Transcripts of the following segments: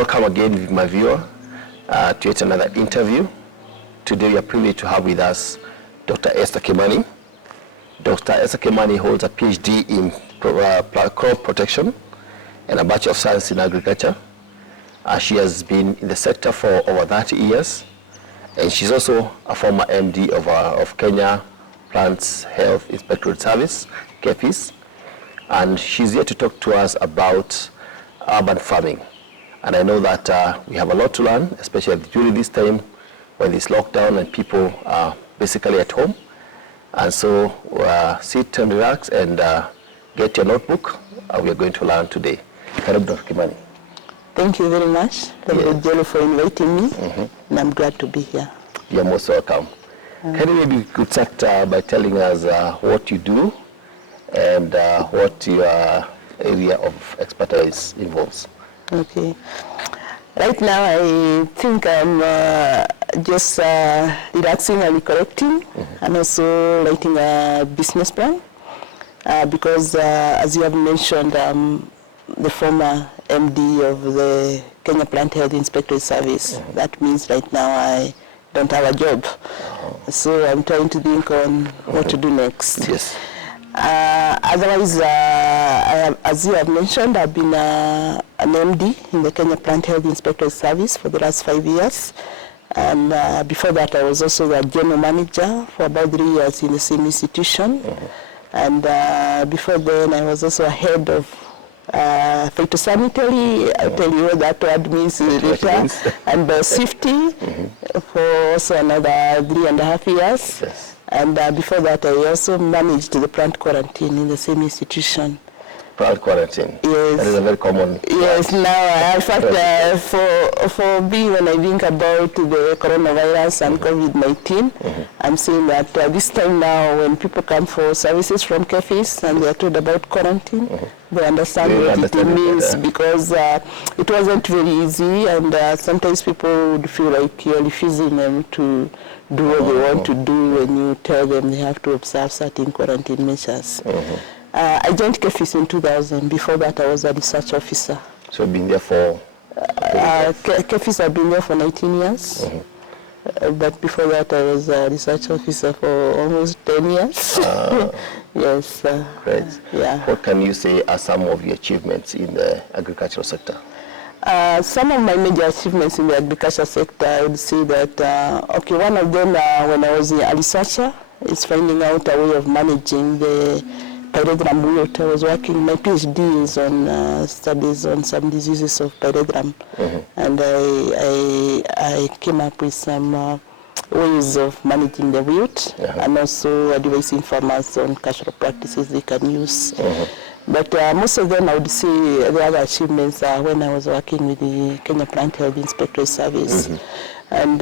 Welcome again, my viewer, to yet another interview. Today we are privileged to have with us Dr. Esther Kimani. Dr. Esther Kimani holds a PhD in crop protection and a Bachelor of Science in Agriculture. She has been in the sector for over 30 years, and she's also a former MD of Kenya Plants Health Inspectorate Service, KEPIS, and she's here to talk to us about urban farming. And I know that we have a lot to learn, especially during this time when there's lockdown and people are basically at home. And so sit and relax and get your notebook. We are going to learn today. Karibu, Dr. Kimani. Thank you very much, Dr. Jello, for inviting me, and I'm glad to be here. You're most welcome. Can you maybe could start by telling us what you do and what your area of expertise involves? Okay. Right now, I think I'm just relaxing and collecting, and also writing a business plan, because as you have mentioned, the former MD of the Kenya Plant Health Inspectorate Service. That means right now I don't have a job. So I'm trying to think on what to do next. Yes. Otherwise, as you have mentioned, I've been an MD in the Kenya Plant Health Inspectorate Service for the last 5 years. And before that, I was also the general manager for about 3 years in the same institution. And before then, I was also a head of phytosanitary. I'll tell you what that word means later. And biosafety for also another 3.5 years. Yes. And before that, I also managed the plant quarantine in the same institution. Plant quarantine. Yes. That is a very common. Yes. Now, in fact, for me, when I think about the coronavirus and COVID-19, I'm saying that this time now, when people come for services from KEPIS and they are told about quarantine, they understand what it means, because it wasn't very easy, and sometimes people would feel like you're refusing them to do what they want to do when you tell them they have to observe certain quarantine measures. I joined KEPIS in 2000. Before that, I was a research officer. So you've been there for? KEPIS, I've been there for 19 years. But before that, I was a research officer for almost 10 years. Yes. Great. Yeah. What can you say are some of your achievements in the agricultural sector? Some of my major achievements in the agriculture sector, I would say that, okay, one of them when I was a researcher is finding out a way of managing the pyrethrum wilt. I was working, my PhD is on studies on some diseases of pyrethrum, and I came up with some ways of managing the wilt, and also advising farmers on cultural practices they can use. But most of them, I would say, the other achievements are when I was working with the Kenya Plant Health Inspectorate Service. And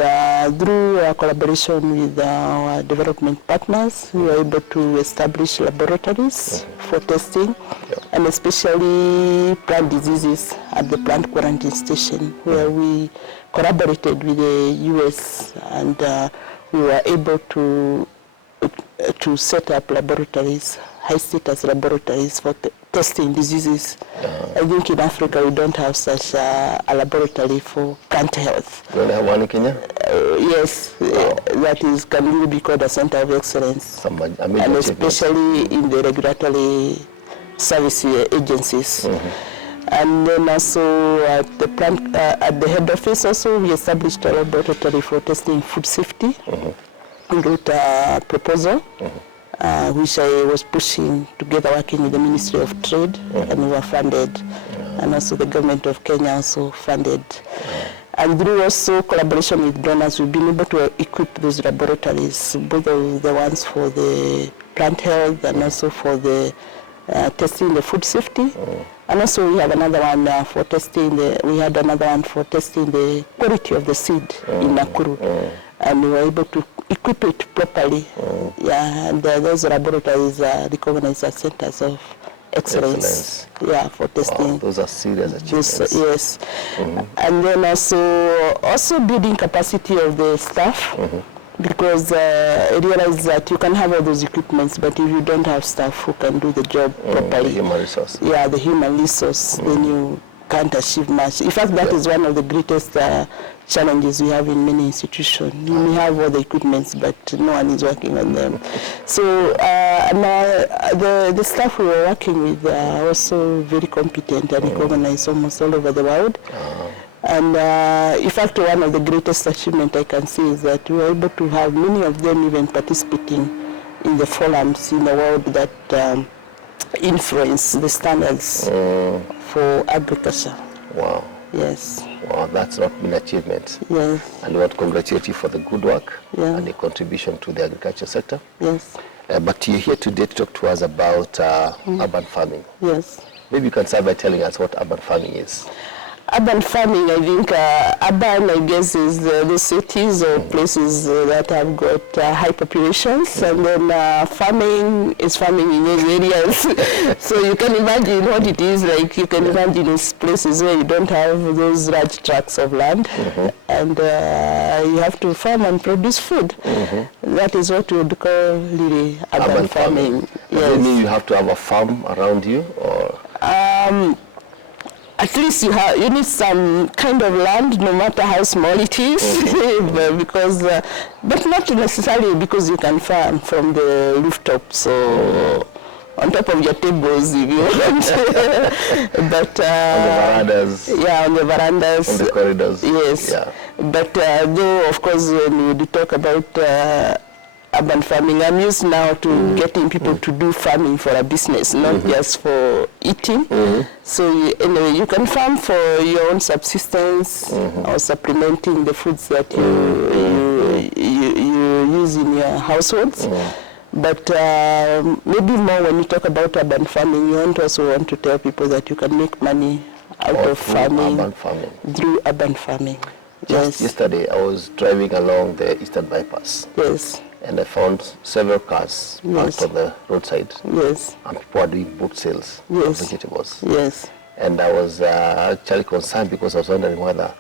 through our collaboration with our development partners, we were able to establish laboratories for testing, and especially plant diseases at the plant quarantine station, where we collaborated with the US, and we were able to set up laboratories, high-status laboratories for testing diseases. I think in Africa we don't have such a laboratory for plant health. You only have one in Kenya? Yes, that is can really be called a center of excellence, and especially in the regulatory service agencies. And then also at the plant, at the head office also, we established a laboratory for testing food safety. We wrote a proposal, which I was pushing together, working with the Ministry of Trade, and we were funded, and also the government of Kenya also funded. And through also collaboration with donors, we've been able to equip those laboratories, both of the ones for the plant health and also for the testing the food safety. And also we have another one for testing the quality of the seed in Nakuru. And we were able to equip it properly. Yeah, and those laboratories are recognized as centers of excellence. Yeah, for testing. Wow, those are serious achievements. Yes. And then also building capacity of the staff. Because I realize that you can have all those equipments, but if you don't have staff who can do the job properly, the human resource. Yeah, the human resource, then can't achieve much. In fact, that is one of the greatest challenges we have in many institutions. You may have all the equipments, but no one is working on them. So the staff we were working with are also very competent and recognized almost all over the world. And in fact, one of the greatest achievements I can say is that we were able to have many of them even participating in the forums in the world that influence the standards for agriculture. Wow. Yes. Wow, that's not an achievement. Yes. And we want to congratulate you for the good work Yeah. and your contribution to the agriculture sector. Yes. But you're here today to talk to us about urban farming. Yes. Maybe you can start by telling us what urban farming is. Urban farming, I think, urban, I guess, is the cities or places that have got high populations, and then farming is farming in those areas. So you can imagine what it is like. You can imagine it's places where you don't have those large tracts of land, and you have to farm and produce food. That is what we would call really urban farming. Does it mean you have to have a farm around you, or? At least you need some kind of land, no matter how small it is, because, but not necessarily because you can farm from the rooftops or on top of your tables if you want. But on the verandas. Yeah, on the verandas. On the corridors. Yes. Yeah. But though, of course, when we talk about urban farming, I'm used now to getting people to do farming for a business, not just for eating. So anyway, you can farm for your own subsistence or supplementing the foods that you use in your households. But maybe more when you talk about urban farming, you also want to tell people that you can make money out of farming, through urban farming. Just yesterday, I was driving along the Eastern Bypass. Yes. And I found several cars parked on the roadside. Yes. And people are doing boat sales of vegetables. Yes. And I was actually concerned because I was wondering whether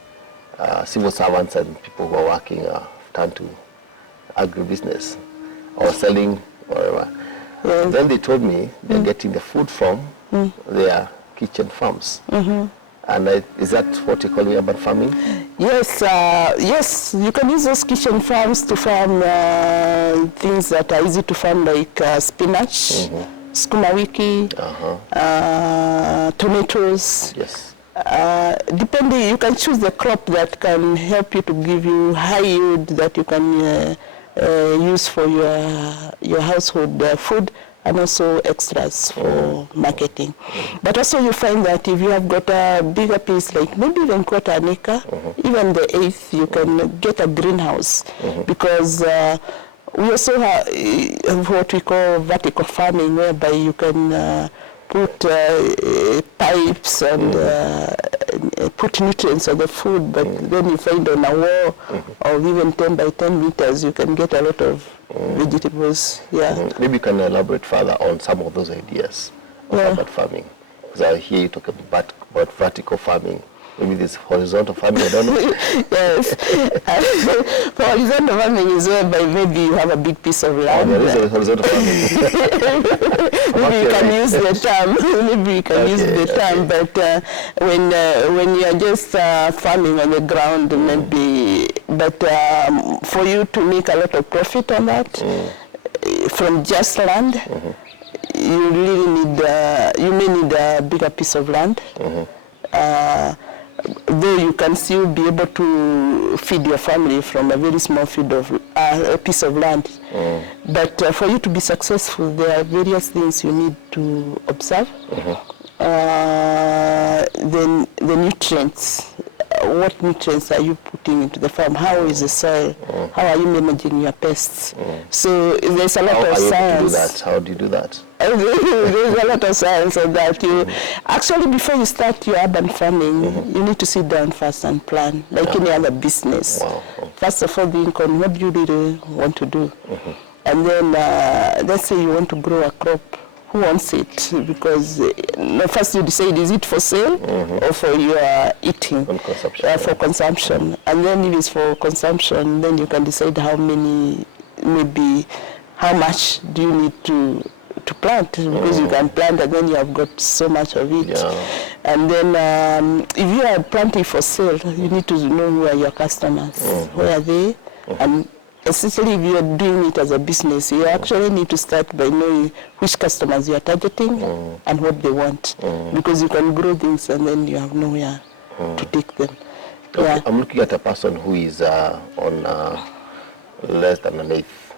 civil servants and people who are working turn to agribusiness or selling whatever. Yes. Then they told me they're getting the food from their kitchen farms. And is that what you're calling urban farming? Yes, yes. You can use those kitchen farms to farm things that are easy to farm, like spinach, sukuma wiki, tomatoes. Yes. Depending, you can choose the crop that can help you to give you high yield that you can use for your household food, and also extras for marketing. But also you find that if you have got a bigger piece, like maybe even quarter an acre, even the eighth, you can get a greenhouse, because we also have what we call vertical farming, whereby you can put pipes and put nutrients on the food, but then you find on a wall of even 10 by 10 meters, you can get a lot of vegetables. Yeah. Maybe you can elaborate further on some of those ideas of urban farming. Because I hear you talk about vertical farming. Maybe this horizontal farming, I don't know. Yes. For horizontal farming is whereby maybe you have a big piece of land. There is a horizontal farming. Maybe you can use the term. Maybe you can use the term. But when you are just farming on the ground, maybe. But for you to make a lot of profit on that from just land, you really need. You may need a bigger piece of land. Though you can still be able to feed your family from a very small field of a piece of land. But for you to be successful, there are various things you need to observe. The nutrients. What nutrients are you putting into the farm? How is the soil? How are you managing your pests? So there's a lot of science. How do you do that? There's a lot of science on that. You actually, before you start your urban farming, you need to sit down first and plan, like any other business. First of all, think on what do you really want to do, and then let's say you want to grow a crop. Who wants it? Because first you decide, is it for sale or for your eating? For consumption. And then if it's for consumption, then you can decide how many, maybe how much do you need to plant, because you can plant and then you have got so much of it. And then if you are planting for sale, you need to know who are your customers, where are they, and especially if you are doing it as a business, you actually need to start by knowing which customers you are targeting and what they want, because you can grow things and then you have nowhere to take them. Okay. Yeah. I'm looking at a person who is on less than an eighth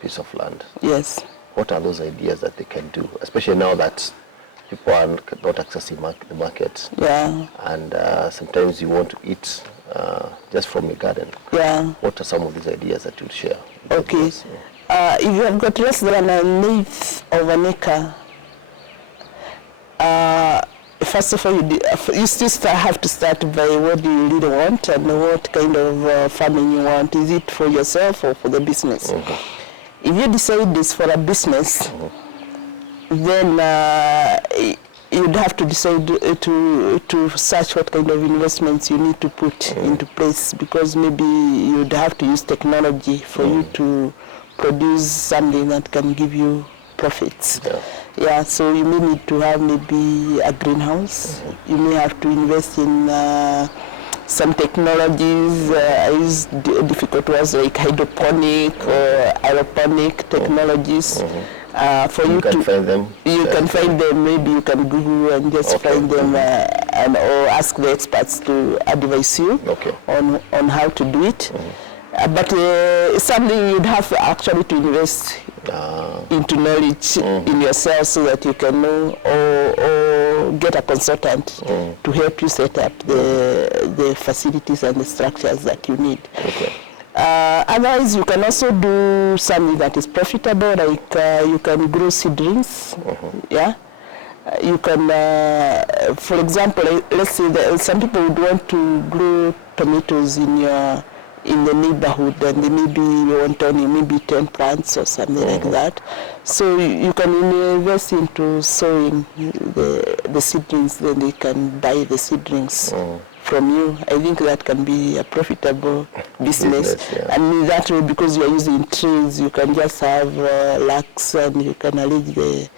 piece of land. Yes. What are those ideas that they can do, especially now that people are not accessing the market? Yeah. And sometimes you want to eat just from your garden. Yeah. What are some of these ideas that you'd share? Okay. If you have got less than an eighth of an acre, first of all, you still have to start by what do you really want and what kind of farming you want. Is it for yourself or for the business? If you decide this for a business, then you'd have to decide to search what kind of investments you need to put into place, because maybe you'd have to use technology for you to produce something that can give you profits. Yeah, so you may need to have maybe a greenhouse. You may have to invest in some technologies. I use difficult words like hydroponic or aeroponic technologies. For you can find them. You can find them. Maybe you can Google and just find them, and or ask the experts to advise you on how to do it. But it's something you'd have actually to invest into knowledge in yourself, so that you can know, or get a consultant to help you set up the facilities and the structures that you need. Otherwise, you can also do something that is profitable, like you can grow seedlings. Yeah. You can, for example, let's say that some people would want to grow tomatoes in the neighborhood, and they maybe want only maybe 10 plants or something like that. So you can invest into sowing the seedlings, then they can buy the seedlings from you. I think that can be a profitable business. And in that way, because you are using trees, you can just have racks and you can arrange the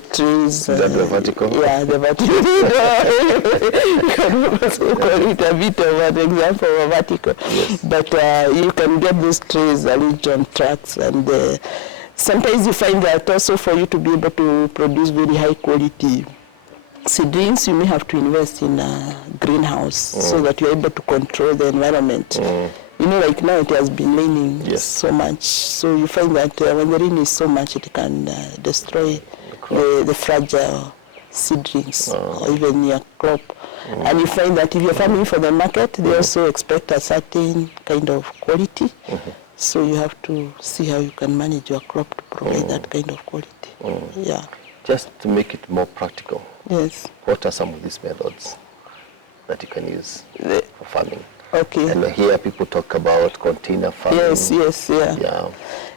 trees. Is that the vertical? Yeah, the vertical. You can also call it a bit of an example of a vertical. Yes. But you can get these trees arranged on tracks, and sometimes you find that also for you to be able to produce very high quality seedlings, you may have to invest in a greenhouse so that you're able to control the environment. You know, like now it has been raining so much, so you find that when the rain is so much, it can destroy the fragile seedlings or even your crop. And you find that if you're farming for the market, they also expect a certain kind of quality. So you have to see how you can manage your crop to provide that kind of quality. Yeah. Just to make it more practical, what are some of these methods that you can use for farming? Okay. And here people talk about container farming. Yeah.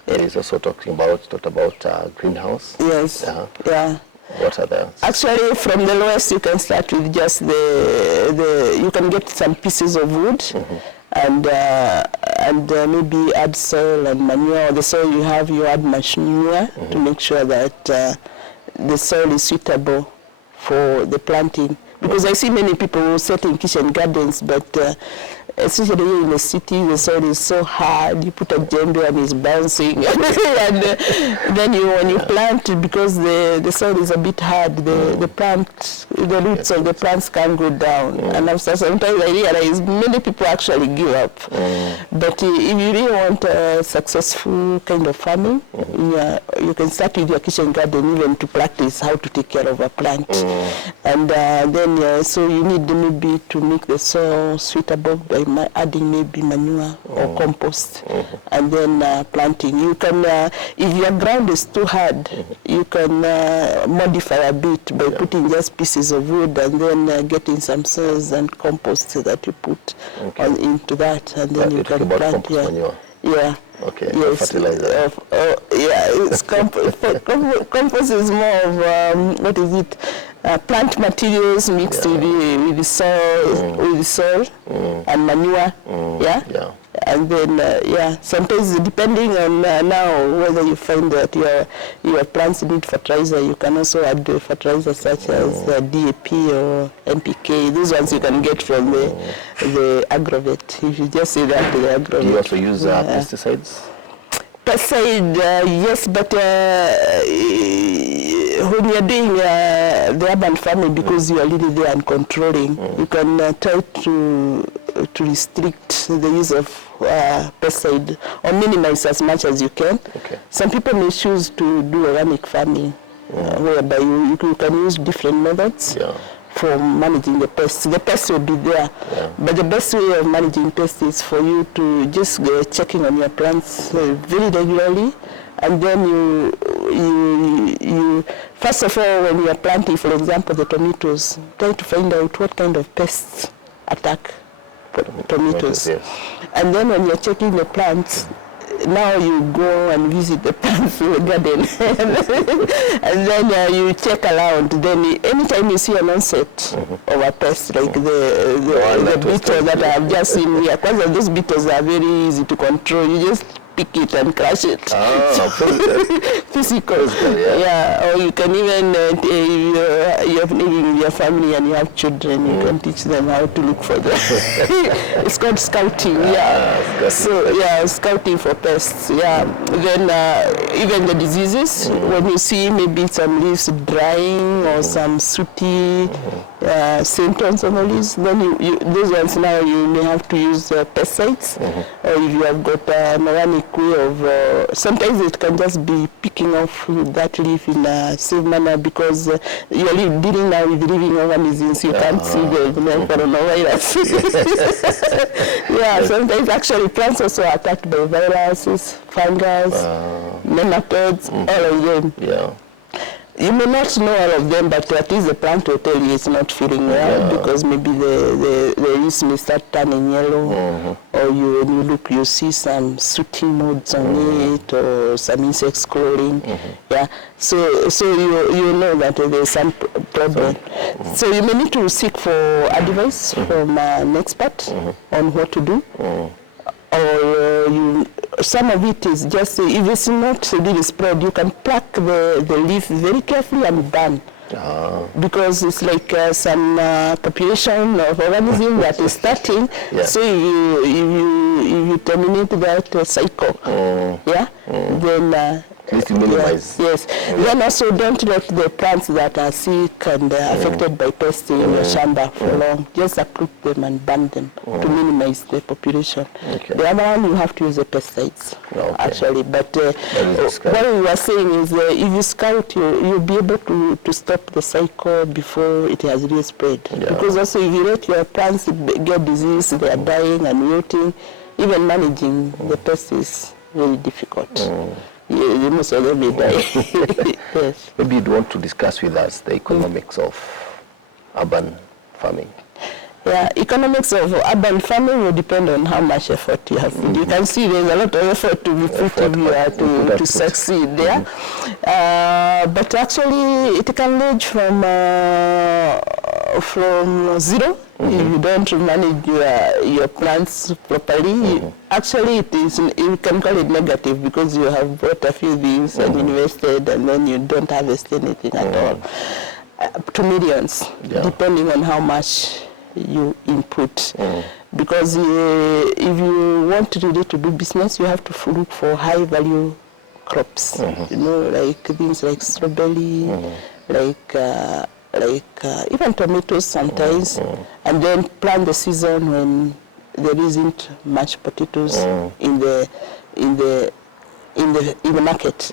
There is also talked about greenhouse. What are those? Actually, from the lowest, you can start with just you can get some pieces of wood, and maybe add soil and manure. The soil you have, you add manure to make sure that the soil is suitable for the planting. Because I see many people setting kitchen gardens, but especially here in the city, the soil is so hard. You put a djembe and it's bouncing. And then when you plant, because the soil is a bit hard, the roots of the plants can go down. And after sometimes I realize many people actually give up. But if you really want a successful kind of farming, you can start with your kitchen garden even to practice how to take care of a plant. And then, so you need maybe to make the soil suitable by adding maybe manure or compost, and then planting. You can, if your ground is too hard, you can modify a bit by putting just pieces of wood and then getting some soils and compost that you put into that, and then you can plant. Okay. Yes. It's compost is more of what is it? Plant materials mixed with the soil, and manure. And then, sometimes depending on now whether you find that your plants need fertilizer, you can also add the fertilizer such as DAP or NPK. These ones you can get from the agrovet. If you just say that to the agrovet. Do you also use pesticides? Pesticide, yes, but when you're doing the urban farming, because you are really there and controlling, you can try to restrict the use of pesticide or minimize as much as you can. Okay. Some people may choose to do organic farming, whereby you can use different methods. For managing the pests. The pests will be there, but the best way of managing pests is for you to just go checking on your plants very regularly, and then you first of all, when you are planting, for example, the tomatoes, try to find out what kind of pests attack tomatoes. Yes. And then when you're checking the plants, now you go and visit the plants in the garden and then you check around. Then anytime you see an onset of a pest, like the beetles that I have just seen here, because those beetles are very easy to control. You just pick it and crush it. Physical. Or you can even, if you're living with your family and you have children, you can teach them how to look for them. It's called scouting, So, scouting for pests, Then even the diseases, when you see maybe some leaves drying or some sooty symptoms on the leaves, then those ones now you may have to use pesticides, or if you have got an organic way of, sometimes it can just be picking off that leaf in a safe manner, because you're dealing now with living organisms. You can't see the coronavirus. Sometimes actually plants also are attacked by viruses, fungus, nematodes, all of them. You may not know all of them, but at least the plant will tell you it's not feeling well, because maybe the leaves may start turning yellow, or when you look, you see some sooty nodes on it, or some insects crawling. So you know that there's some problem. So you may need to seek for advice from an expert on what to do, or some of it is just, if it's not really spread, you can pluck the leaf very carefully and burn. Because it's like some population of organisms that is starting. So if you terminate that cycle, then at least you minimize. Then also don't let the plants that are sick and affected by pests in your chamber for long. Just uproot them and burn them to minimize the population. The other one, you have to use the pesticides, actually. But what we were saying is if you scout, you'll be able to stop the cycle before it has really spread. Because also if you let your plants get disease, they are dying and wilting, even managing the pests is very difficult. Most of them may die. Maybe you'd want to discuss with us the economics of urban farming. Economics of urban farming will depend on how much effort you have. You can see there's a lot of effort to be put to succeed there. But actually, it can range from zero. If you don't manage your plants properly, actually you can call it negative, because you have bought a few things and invested, and then you don't harvest anything at all. To millions, depending on how much you input. Because if you want really to do business, you have to look for high value crops, like things like strawberry, like even tomatoes sometimes, and then plant the season when there isn't much potatoes in the market.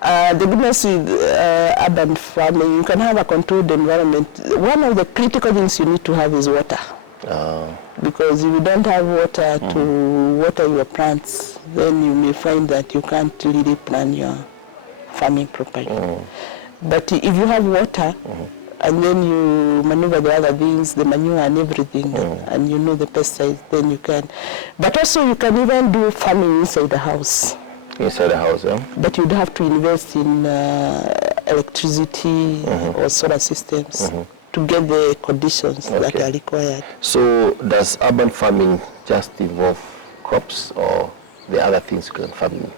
The goodness with urban farming, you can have a controlled environment. One of the critical things you need to have is water. Because if you don't have water to water your plants, then you may find that you can't really plan your farming properly. But if you have water, and then you maneuver the other things, the manure and everything, and you know the pesticides, then you can. But also you can even do farming inside the house. Inside the house, But you'd have to invest in electricity or solar systems to get the conditions that are required. So does urban farming just involve crops, or the other things you can farm?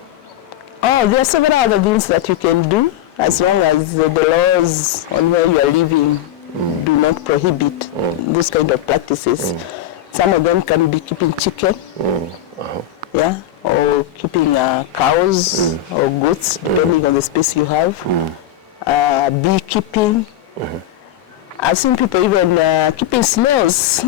Oh, there are several other things that you can do as long as the laws on where you are living do not prohibit those kind of practices. Some of them can be keeping chicken, yeah, or keeping cows or goats, depending on the space you have. Beekeeping. I've seen people even keeping snails.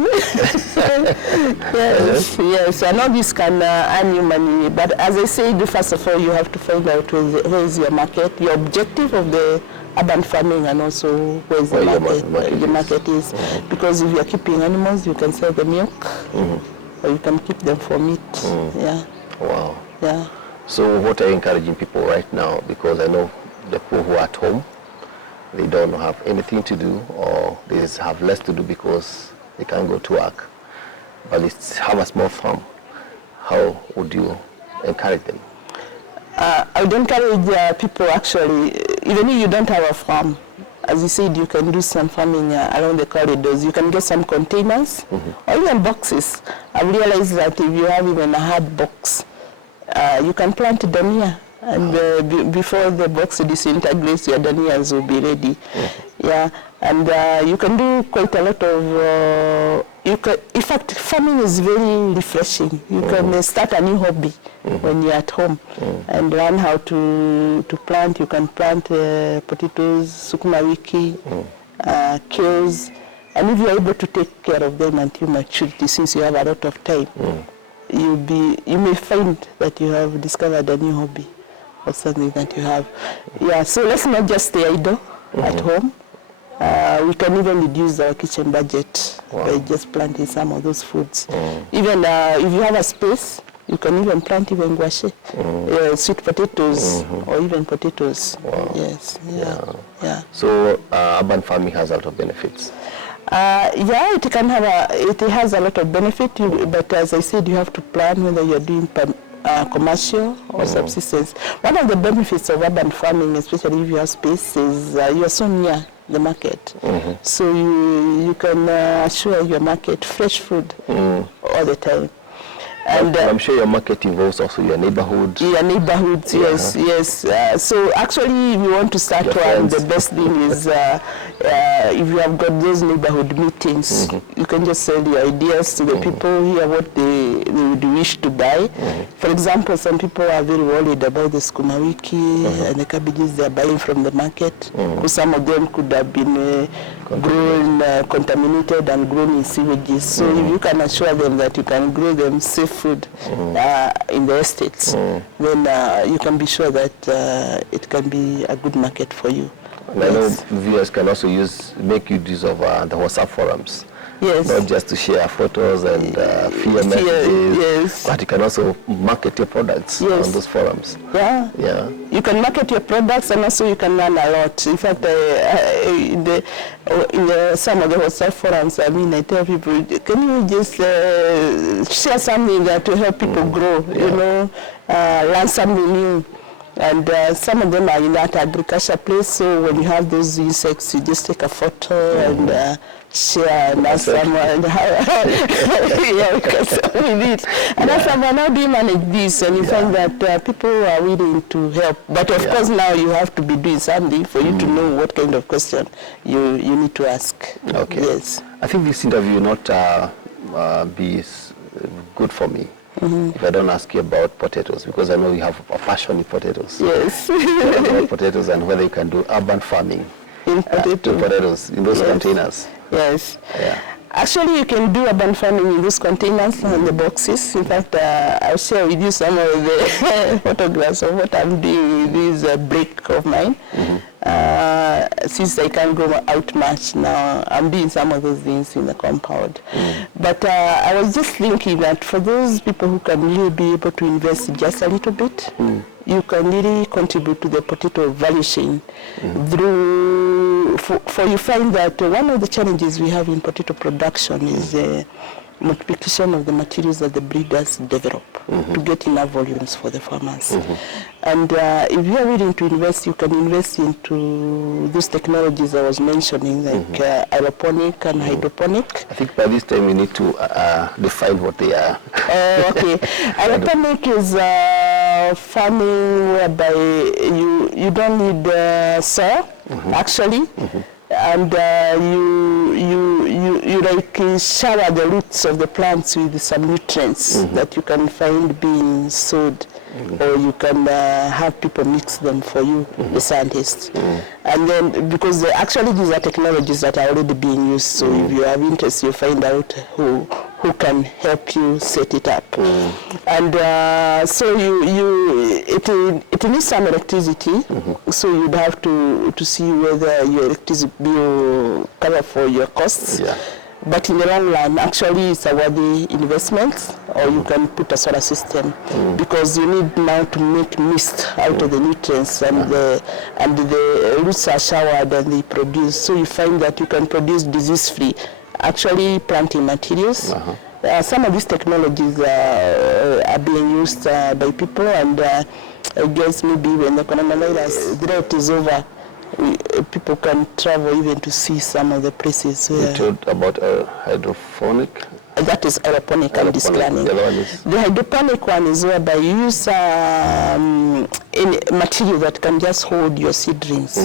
Yes, I know this can earn you money, but as I said, first of all, you have to find out where is your market, your objective of the urban farming, and also where is the market is. Because if you are keeping animals, you can sell the milk, or you can keep them for meat. Yeah. Wow. Yeah. So what are you encouraging people right now? Because I know the people who are at home, they don't have anything to do, or they have less to do because they can't go to work, but they have a small farm. How would you encourage them? I would encourage people actually, even if you don't have a farm, as you said, you can do some farming along the corridors. You can get some containers or even boxes. I've realized that if you have even a hard box, you can plant dania. And before the box disintegrates, your danias will be ready. Yeah, and you can do quite a lot of, in fact, farming is very refreshing. You can start a new hobby when you're at home and learn how to plant. You can plant potatoes, sukuma wiki, kales, and if you're able to take care of them until maturity, since you have a lot of time, you may find that you have discovered a new hobby or something that you have. Yeah, so let's not just stay idle at home. We can even reduce our kitchen budget by just planting some of those foods. Even if you have a space, you can even plant even guashe, sweet potatoes, or even potatoes. Yes, yeah. So urban farming has a lot of benefits. Yeah, it has a lot of benefit, but as I said, you have to plan whether you're doing commercial or subsistence. One of the benefits of urban farming, especially if you have space, is you are so near the market. So you can assure your market fresh food all the time. And I'm sure your market involves also your neighborhood. Your neighborhoods, yes. So actually, if you want to start one, the best thing is if you have got those neighborhood meetings, you can just sell your ideas to the people, hear what they would wish to buy. For example, some people are very worried about the sukuma wiki and the cabbages they are buying from the market, because some of them could have been grown, contaminated and grown in sewages. So if you can assure them that you can grow them safe food in the estates, then you can be sure that it can be a good market for you. And I know viewers can also make use of the WhatsApp forums. Yes. Not just to share photos and fear messages, but you can also market your products on those forums. Yeah. You can market your products, and also you can learn a lot. In fact, in some of the WhatsApp forums, I tell people, can you just share something that will help people grow, learn something new. And some of them are in that agriculture place, so when you have those insects, you just take a photo and share and ask someone how we can start with it. And ask someone, how do you manage this? And you find that people are willing to help. But of course now you have to be doing something for you to know what kind of question you need to ask. Okay. Yes. I think this interview will not be good for me if I don't ask you about potatoes, because I know you have a passion in potatoes. Yes. About potatoes and whether you can do urban farming in potatoes in those containers. Yes. Yeah. Actually, you can do urban farming in those containers and the boxes. In fact, I'll share with you some of the photographs of what I'm doing with this break of mine. Since I can't go out much now, I'm doing some of those things in the compound. But I was just thinking that for those people who can really be able to invest just a little bit, you can really contribute to the potato value chain through, for you find that one of the challenges we have in potato production is multiplication of the materials that the breeders develop to get enough volumes for the farmers. And if you are willing to invest, you can invest into these technologies I was mentioning, like aeroponic and hydroponic. I think by this time we need to define what they are. Okay. Aeroponic is farming whereby you don't need soil, actually. And you like shower the roots of the plants with some nutrients that you can find being sowed, or you can have people mix them for you, the scientists. And then, because actually these are technologies that are already being used, so if you have interest, you find out who can help you set it up. And so it needs some electricity, so you'd have to see whether your electricity bill cover for your costs. But in the long run, actually it's a worthy investment, or you can put a solar system, because you need now to make mist out of the nutrients, and the roots are showered and they produce. So you find that you can produce disease-free, actually planting materials. Some of these technologies are being used by people, and I guess maybe when the coronavirus threat is over, people can travel even to see some of the places where... You told about hydroponic? That is aeroponic I'm describing. The hydroponic one is whereby you use any material that can just hold your seedlings.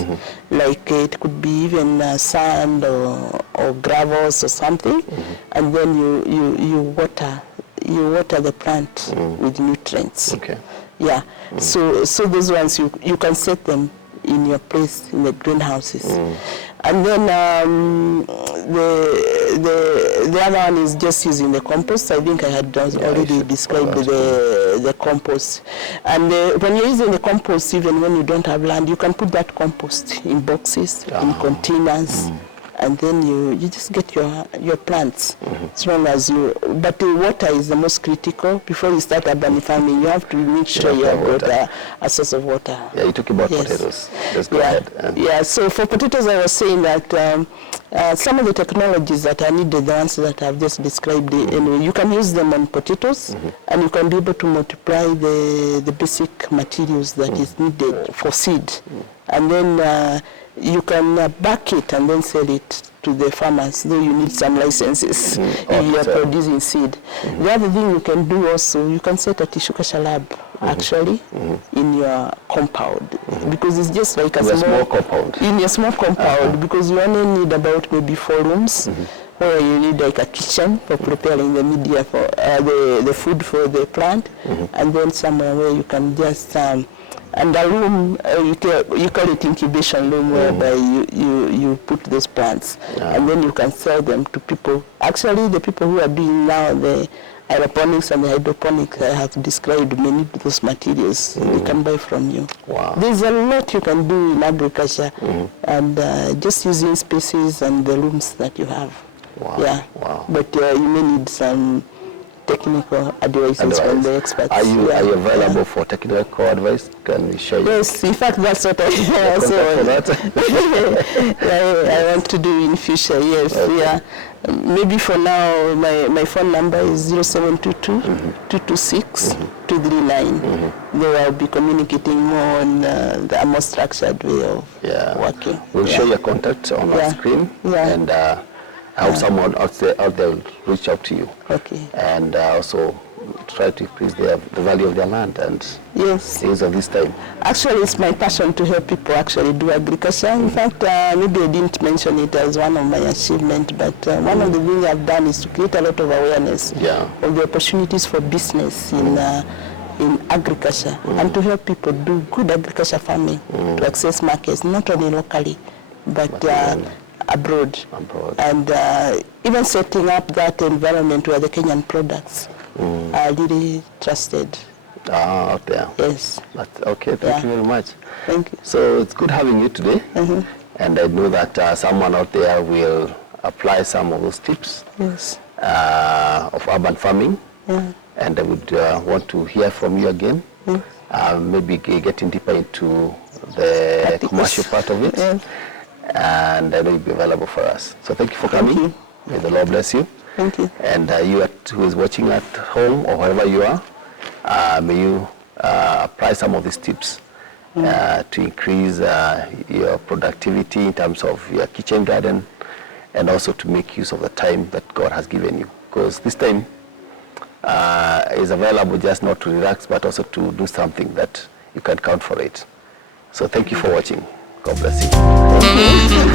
Like it could be even sand or gravels or something, and then you water the plant with nutrients. Yeah. So those ones you can set them in your place in the greenhouses. And then the other one is just using the compost. I think I had already described the compost. And when you're using the compost, even when you don't have land, you can put that compost in boxes, in containers, and then you just get your plants. As long as but the water is the most critical. Before you start urban farming, you have to make sure you have got a source of water. Yeah, you talk about potatoes. Let's go ahead. Yeah, so for potatoes, I was saying that some of the technologies that are needed, the ones that I've just described, anyway, you can use them on potatoes, and you can be able to multiply the basic materials that is needed for seed. And then you can back it and then sell it to the farmers, though you need some licenses if you are producing seed. The other thing you can do also, you can set a tissue culture lab actually in your compound, because it's just like a small compound. In your small compound, because you only need about maybe 4 rooms, where you need like a kitchen for preparing the media for the food for the plant, and then somewhere where you can just and a room, you call it incubation room, whereby you put those plants, and then you can sell them to people. Actually, the people who are doing now the aeroponics and the hydroponics I have described may need those materials. They can buy from you. There's a lot you can do in agriculture, and just using spaces and the rooms that you have. But you may need some technical advice from the experts. Are you available for technical advice? Can we share? Yes, in fact, that's what I want to do in future. Yes, Maybe for now, my phone number is 0722 226 239. There I'll be communicating more on the more structured way of working. We'll share your contact on our screen, and I hope someone out there will reach out to you. And also try to increase the value of their land and use of this time. Actually, it's my passion to help people actually do agriculture. In fact, maybe I didn't mention it as one of my achievements, but one of the things I've done is to create a lot of awareness of the opportunities for business in agriculture, and to help people do good agriculture farming to access markets, not only locally, but abroad. And even setting up that environment where the Kenyan products are really trusted. Out there. Yes. Okay, thank you very much. Thank you. So it's good having you today. And I know that someone out there will apply some of those tips of urban farming. And I would want to hear from you again. Maybe getting deeper into the commercial part of it. And I know you'll be available for us. So thank you for coming. May the Lord bless you. Thank you. And who is watching at home or wherever you are, may you apply some of these tips to increase your productivity in terms of your kitchen garden, and also to make use of the time that God has given you. Because this time is available just not to relax, but also to do something that you can count for it. So thank you for watching. God bless you. Thank you.